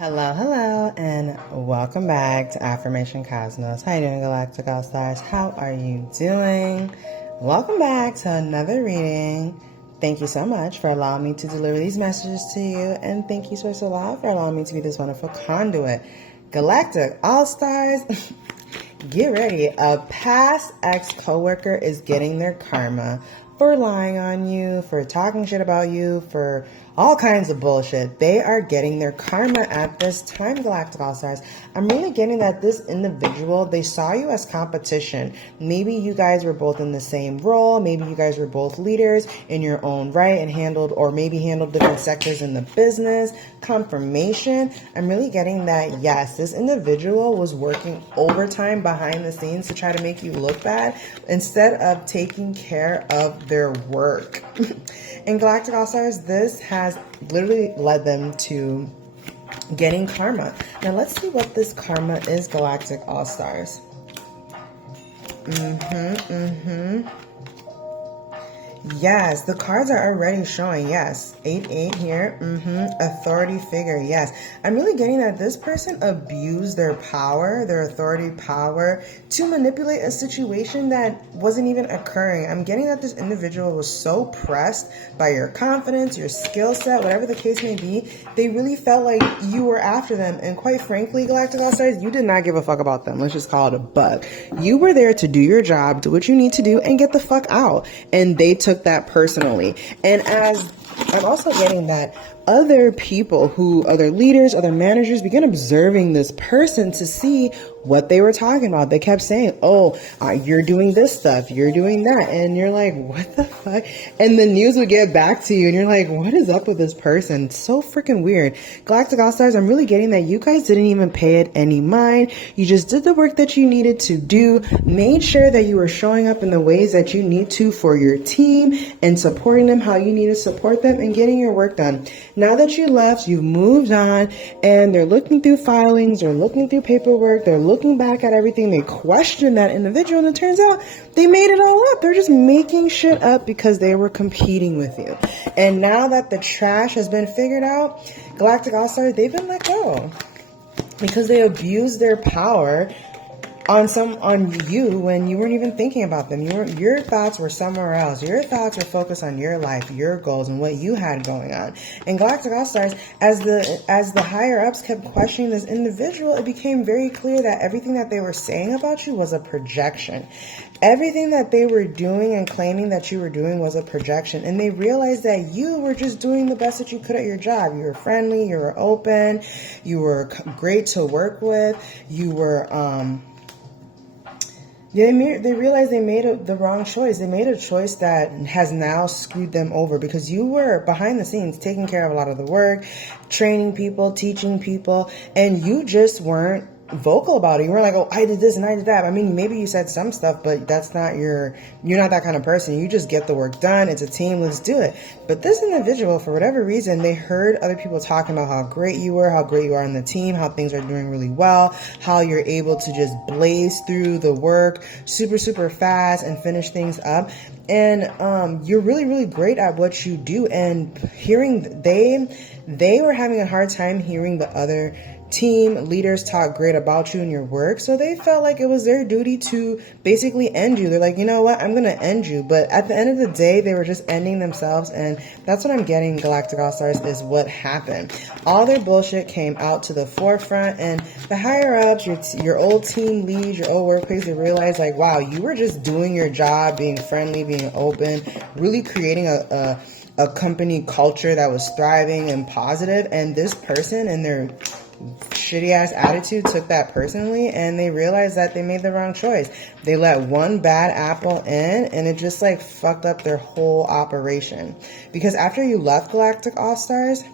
Hello, hello, and welcome back to Affirmation Cosmos. How you doing, Galactic All Stars? How are you doing? Welcome back to another reading. Thank you so much for allowing me to deliver these messages to you, and thank you so loud for allowing me to be this wonderful conduit. Galactic All Stars, get ready. A past ex-coworker is getting their karma for lying on you, for talking shit about you, for all kinds of bullshit. They are getting their karma at this time, Galactic All-Stars. I'm really getting that this individual, they saw you as competition. Maybe you guys were both in the same role. Maybe you guys were both leaders in your own right and handled different sectors in the business. Confirmation. I'm really getting that, yes, this individual was working overtime behind the scenes to try to make you look bad instead of taking care of their work. In Galactic All-Stars, this has literally led them to getting karma. Now let's see what this karma is, Galactic All-Stars. Yes, the cards are already showing, yes. 8-8 here, authority figure, yes. I'm really getting that this person abused their power, their authority power, to manipulate a situation that wasn't even occurring. I'm getting that this individual was so pressed by your confidence, your skill set, whatever the case may be, they really felt like you were after them. And quite frankly, Galactic All-Stars, you did not give a fuck about them. Let's just call it a bug. You were there to do your job, do what you need to do, and get the fuck out. And they took that personally. And as I'm also getting that other people other leaders, other managers began observing this person to see what they were talking about. They kept saying, you're doing this stuff, you're doing that. And you're like, what the fuck? And the news would get back to you and you're like, what is up with this person? It's so freaking weird. Galactic All-Stars, I'm really getting that you guys didn't even pay it any mind. You just did the work that you needed to do, made sure that you were showing up in the ways that you need to for your team and supporting them how you need to support them and getting your work done. Now that you left, you've moved on, and they're looking through filings, they're looking through paperwork, they're looking back at everything, they question that individual, and it turns out they made it all up. They're just making shit up because they were competing with you. And now that the trash has been figured out, Galactic All-Stars, they've been let go because they abused their power on you when you weren't even thinking about them. Your thoughts were somewhere else. Your thoughts were focused on your life, your goals, and what you had going on. And Galactic All-Stars, as the higher ups kept questioning this individual, it became very clear that everything that they were saying about you was a projection. Everything that they were doing and claiming that you were doing was a projection. And they realized that you were just doing the best that you could at your job. You were friendly, you were open, you were great to work with, you were they realized they made the wrong choice. They made a choice that has now screwed them over because you were behind the scenes taking care of a lot of the work, training people, teaching people, and you just weren't vocal about it. You weren't like, I did this and I did that. I mean, maybe you said some stuff, but you're not that kind of person. You just get the work done. It's a team. Let's do it. But this individual, for whatever reason, they heard other people talking about how great you were, how great you are in the team, how things are doing really well, how you're able to just blaze through the work super, super fast and finish things up. And you're really, really great at what you do. And hearing they were having a hard time hearing the other team leaders talk great about you and your work, so they felt like it was their duty to basically end you. They're like, you know what, I'm gonna end you. But at the end of the day, they were just ending themselves, and that's what I'm getting, Galactic All-Stars, is what happened. All their bullshit came out to the forefront, and the higher ups, your old team leads, your old workplace, they realized like, wow, you were just doing your job, being friendly, being open, really creating a company culture that was thriving and positive, and this person and their shitty ass attitude took that personally, and they realized that they made the wrong choice. They let one bad apple in, and it just like fucked up their whole operation. Because after you left Galactic All-Stars,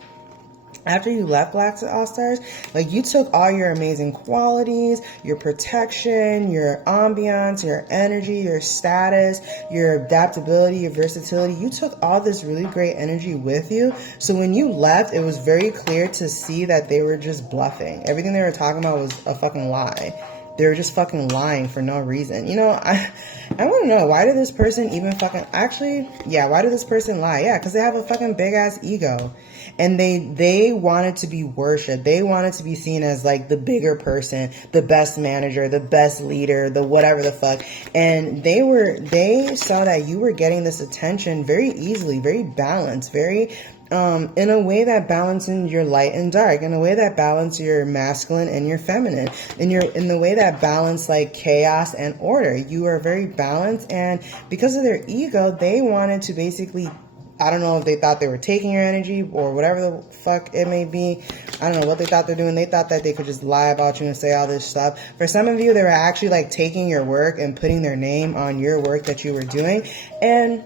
like you took all your amazing qualities, your protection, your ambiance, your energy, your status, your adaptability, your versatility. You took all this really great energy with you. So when you left, it was very clear to see that they were just bluffing. Everything they were talking about was a fucking lie. They were just fucking lying for no reason. You know, I want to know, why did this person even why did this person lie? Yeah, because they have a fucking big ass ego. And they wanted to be worshipped. They wanted to be seen as like the bigger person, the best manager, the best leader, the whatever the fuck. And they saw that you were getting this attention very easily, very balanced, very in a way that balances your light and dark, in a way that balances your masculine and your feminine, in the way that balance like chaos and order. You are very balanced, and because of their ego, they wanted to basically, I don't know if they thought they were taking your energy or whatever the fuck it may be. I don't know what they thought they're doing. They thought that they could just lie about you and say all this stuff. For some of you, they were actually like taking your work and putting their name on your work that you were doing. And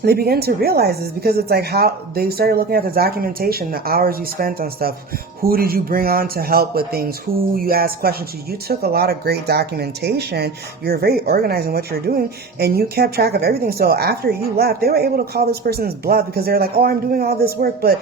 they began to realize this because it's like how they started looking at the documentation, the hours you spent on stuff. Who did you bring on to help with things? Who you asked questions to? You took a lot of great documentation. You were very organized in what you're doing, and you kept track of everything. So after you left, they were able to call this person's bluff because they're like, oh, I'm doing all this work, but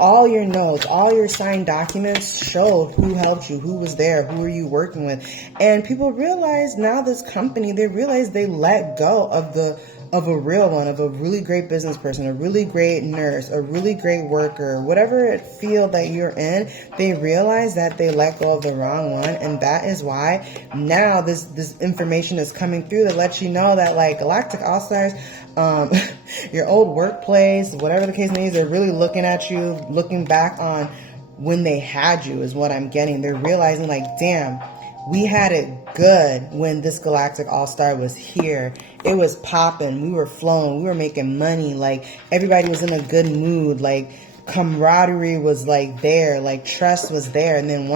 all your notes, all your signed documents showed who helped you, who was there, who were you working with. And people realize now this company, they realize they let go of a real one, of a really great business person, a really great nurse, a really great worker, whatever field that you're in, they realize that they let go of the wrong one. And that is why now this information is coming through that lets you know that like Galactic All-Stars, your old workplace, whatever the case may be, they're really looking at you, looking back on when they had you is what I'm getting. They're realizing like, damn, we had it good when this Galactic All-Star was here. It was popping. We were flowing. We were making money. Like, everybody was in a good mood. Like, camaraderie was, like, there. Like, trust was there. And then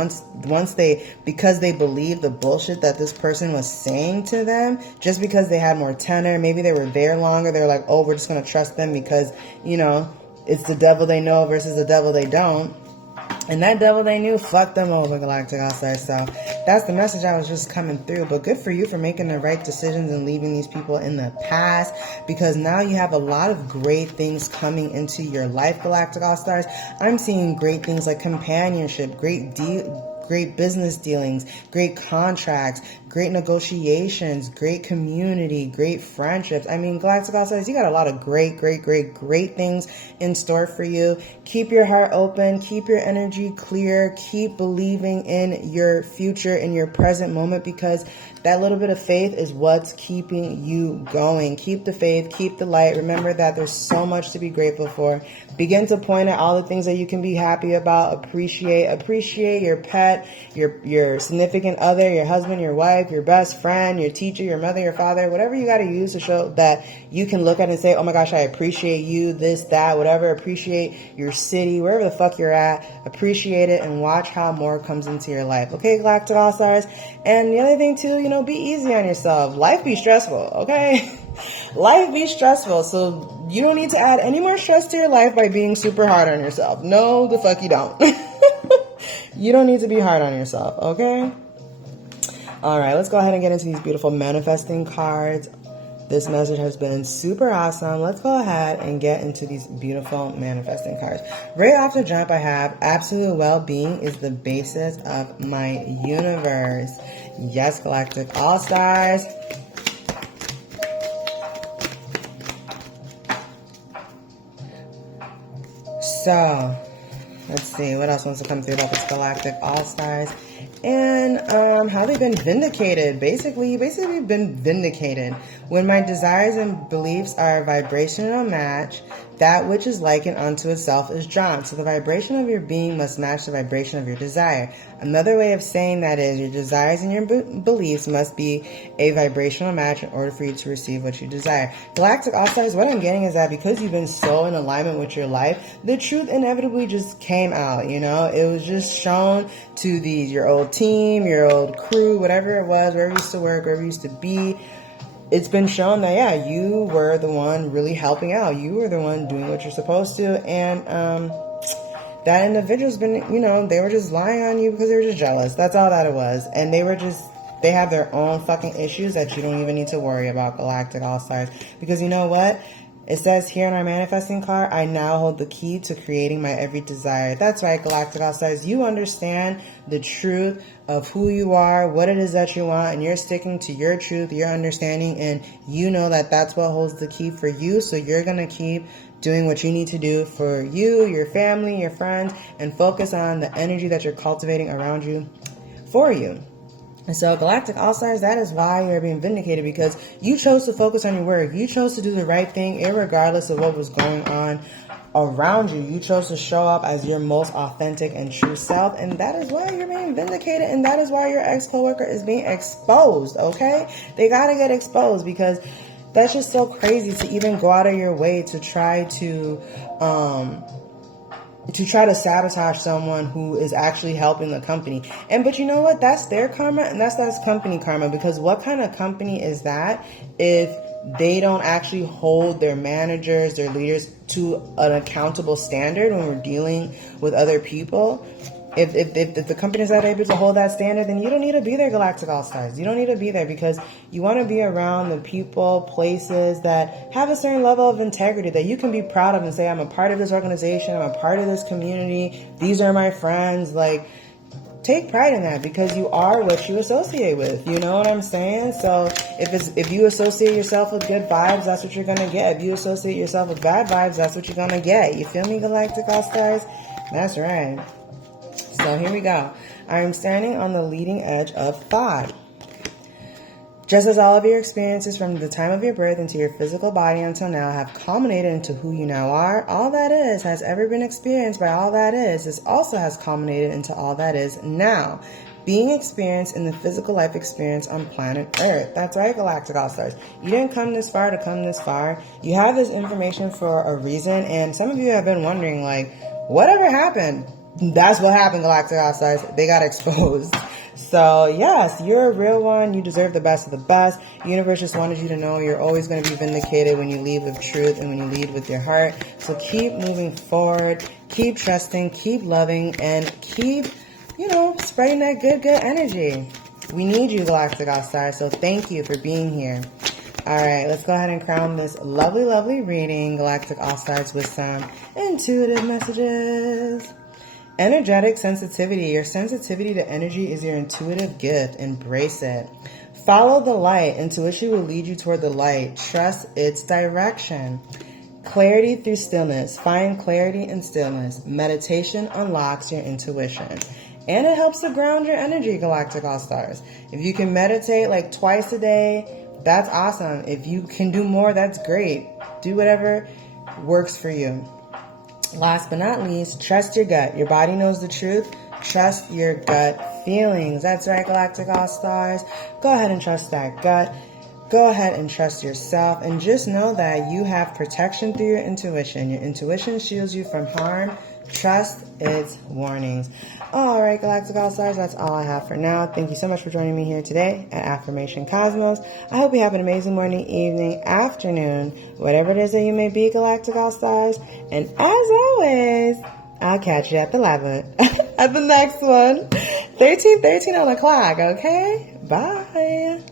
because they believed the bullshit that this person was saying to them, just because they had more tenor, maybe they were there longer, they're like, oh, we're just going to trust them because, you know, it's the devil they know versus the devil they don't. And that devil they knew fucked them over, Galactic All-Stars. So that's the message I was just coming through. But good for you for making the right decisions and leaving these people in the past, because now you have a lot of great things coming into your life, Galactic All-Stars. I'm seeing great things like companionship, great business dealings, great contracts, great negotiations, great community, great friendships. I mean, Galactic All-Stars, you got a lot of great things in store for you. Keep your heart open, keep your energy clear, keep believing in your future, in your present moment, because that little bit of faith is what's keeping you going. Keep the faith, keep the light. Remember that there's so much to be grateful for. Begin to point at all the things that you can be happy about. Appreciate your pet, your significant other, your husband, your wife, your best friend, your teacher, your mother, your father, whatever you got to use to show that you can look at and say, oh my gosh, I appreciate you, this, that, whatever. Appreciate your city, wherever the fuck you're at. Appreciate it and watch how more comes into your life. Okay, Galactic All-Stars? And the other thing too, be easy on yourself. Life be stressful, okay? Life be stressful, so you don't need to add any more stress to your life by being super hard on yourself. No, the fuck you don't. You don't need to be hard on yourself, okay? All right, let's go ahead and get into these beautiful manifesting cards. This message has been super awesome. Let's go ahead and get into these beautiful manifesting cards. Right off the jump, I have absolute well-being is the basis of my universe. Yes, Galactic All-Stars. So, let's see. What else wants to come through about this Galactic All-Stars? And how they've been vindicated. Basically been vindicated. When my desires and beliefs are a vibrational match, that which is likened unto itself is drawn. So the vibration of your being must match the vibration of your desire. Another way of saying that is your desires and your beliefs must be a vibrational match in order for you to receive what you desire. Galactic All-Stars, what I'm getting is that because you've been so in alignment with your life, the truth inevitably just came out, you know? It was just shown to your old team, your old crew, whatever it was, wherever you used to work, wherever you used to be. It's been shown that, yeah, you were the one really helping out. You were the one doing what you're supposed to. And that individual's been, they were just lying on you because they were just jealous. That's all that it was. And they have their own fucking issues that you don't even need to worry about, Galactic All-Stars. Because you know what? It says here in our manifesting card, I now hold the key to creating my every desire. That's right, Galactic All-Stars. You understand the truth of who you are, what it is that you want, and you're sticking to your truth, your understanding, and you know that that's what holds the key for you. So you're going to keep doing what you need to do for you, your family, your friends, and focus on the energy that you're cultivating around you for you. And so, Galactic All-Stars, that is why you're being vindicated, because you chose to focus on your work. You chose to do the right thing, irregardless of what was going on around you. You chose to show up as your most authentic and true self, and that is why you're being vindicated, and that is why your ex-coworker is being exposed, okay? They gotta get exposed, because that's just so crazy to even go out of your way to try to sabotage someone who is actually helping the company. But you know what? That's their karma, and that's company karma, because what kind of company is that if they don't actually hold their managers, their leaders to an accountable standard when we're dealing with other people? If the company's not able to hold that standard, then you don't need to be there, Galactic All-Stars. You don't need to be there, because you want to be around the people, places that have a certain level of integrity that you can be proud of and say, I'm a part of this organization, I'm a part of this community, these are my friends. Like, take pride in that, because you are what you associate with. You know what I'm saying? So if you associate yourself with good vibes, that's what you're going to get. If you associate yourself with bad vibes, that's what you're going to get. You feel me, Galactic All-Stars? That's right. So here we go. I am standing on the leading edge of thought. Just as all of your experiences from the time of your birth into your physical body until now have culminated into who you now are, all that is has ever been experienced by all that is. This also has culminated into all that is now being experienced in the physical life experience on planet Earth. That's right, Galactic All-Stars. You didn't come this far to come this far. You have this information for a reason, and some of you have been wondering, like, whatever happened? That's what happened, Galactic All-Stars. They got exposed. So, yes, you're a real one. You deserve the best of the best. The universe just wanted you to know you're always going to be vindicated when you lead with truth and when you lead with your heart. So keep moving forward. Keep trusting. Keep loving. And keep, spreading that good energy. We need you, Galactic All-Stars. So thank you for being here. All right, let's go ahead and crown this lovely, lovely reading, Galactic All-Stars, with some intuitive messages. Energetic sensitivity. Your sensitivity to energy is your intuitive gift. Embrace it. Follow the light. Intuition will lead you toward the light. Trust its direction. Clarity through stillness. Find clarity in stillness. Meditation unlocks your intuition. And it helps to ground your energy, Galactic All-Stars. If you can meditate like twice a day, that's awesome. If you can do more, that's great. Do whatever works for you. Last but not least, trust your gut. Your body knows the truth. Trust your gut feelings. That's right, Galactic All-Stars. Go ahead and trust that gut. Go ahead and trust yourself. And just know that you have protection through your intuition. Your intuition shields you from harm. Trust its warnings. All right, Galactic All-Stars, that's all I have for now. Thank you so much for joining me here today at Affirmation Cosmos. I hope you have an amazing morning, evening, afternoon, whatever it is that you may be, Galactic All-Stars. And as always, I'll catch you at the at the next one. 13 on the clock, okay? Bye.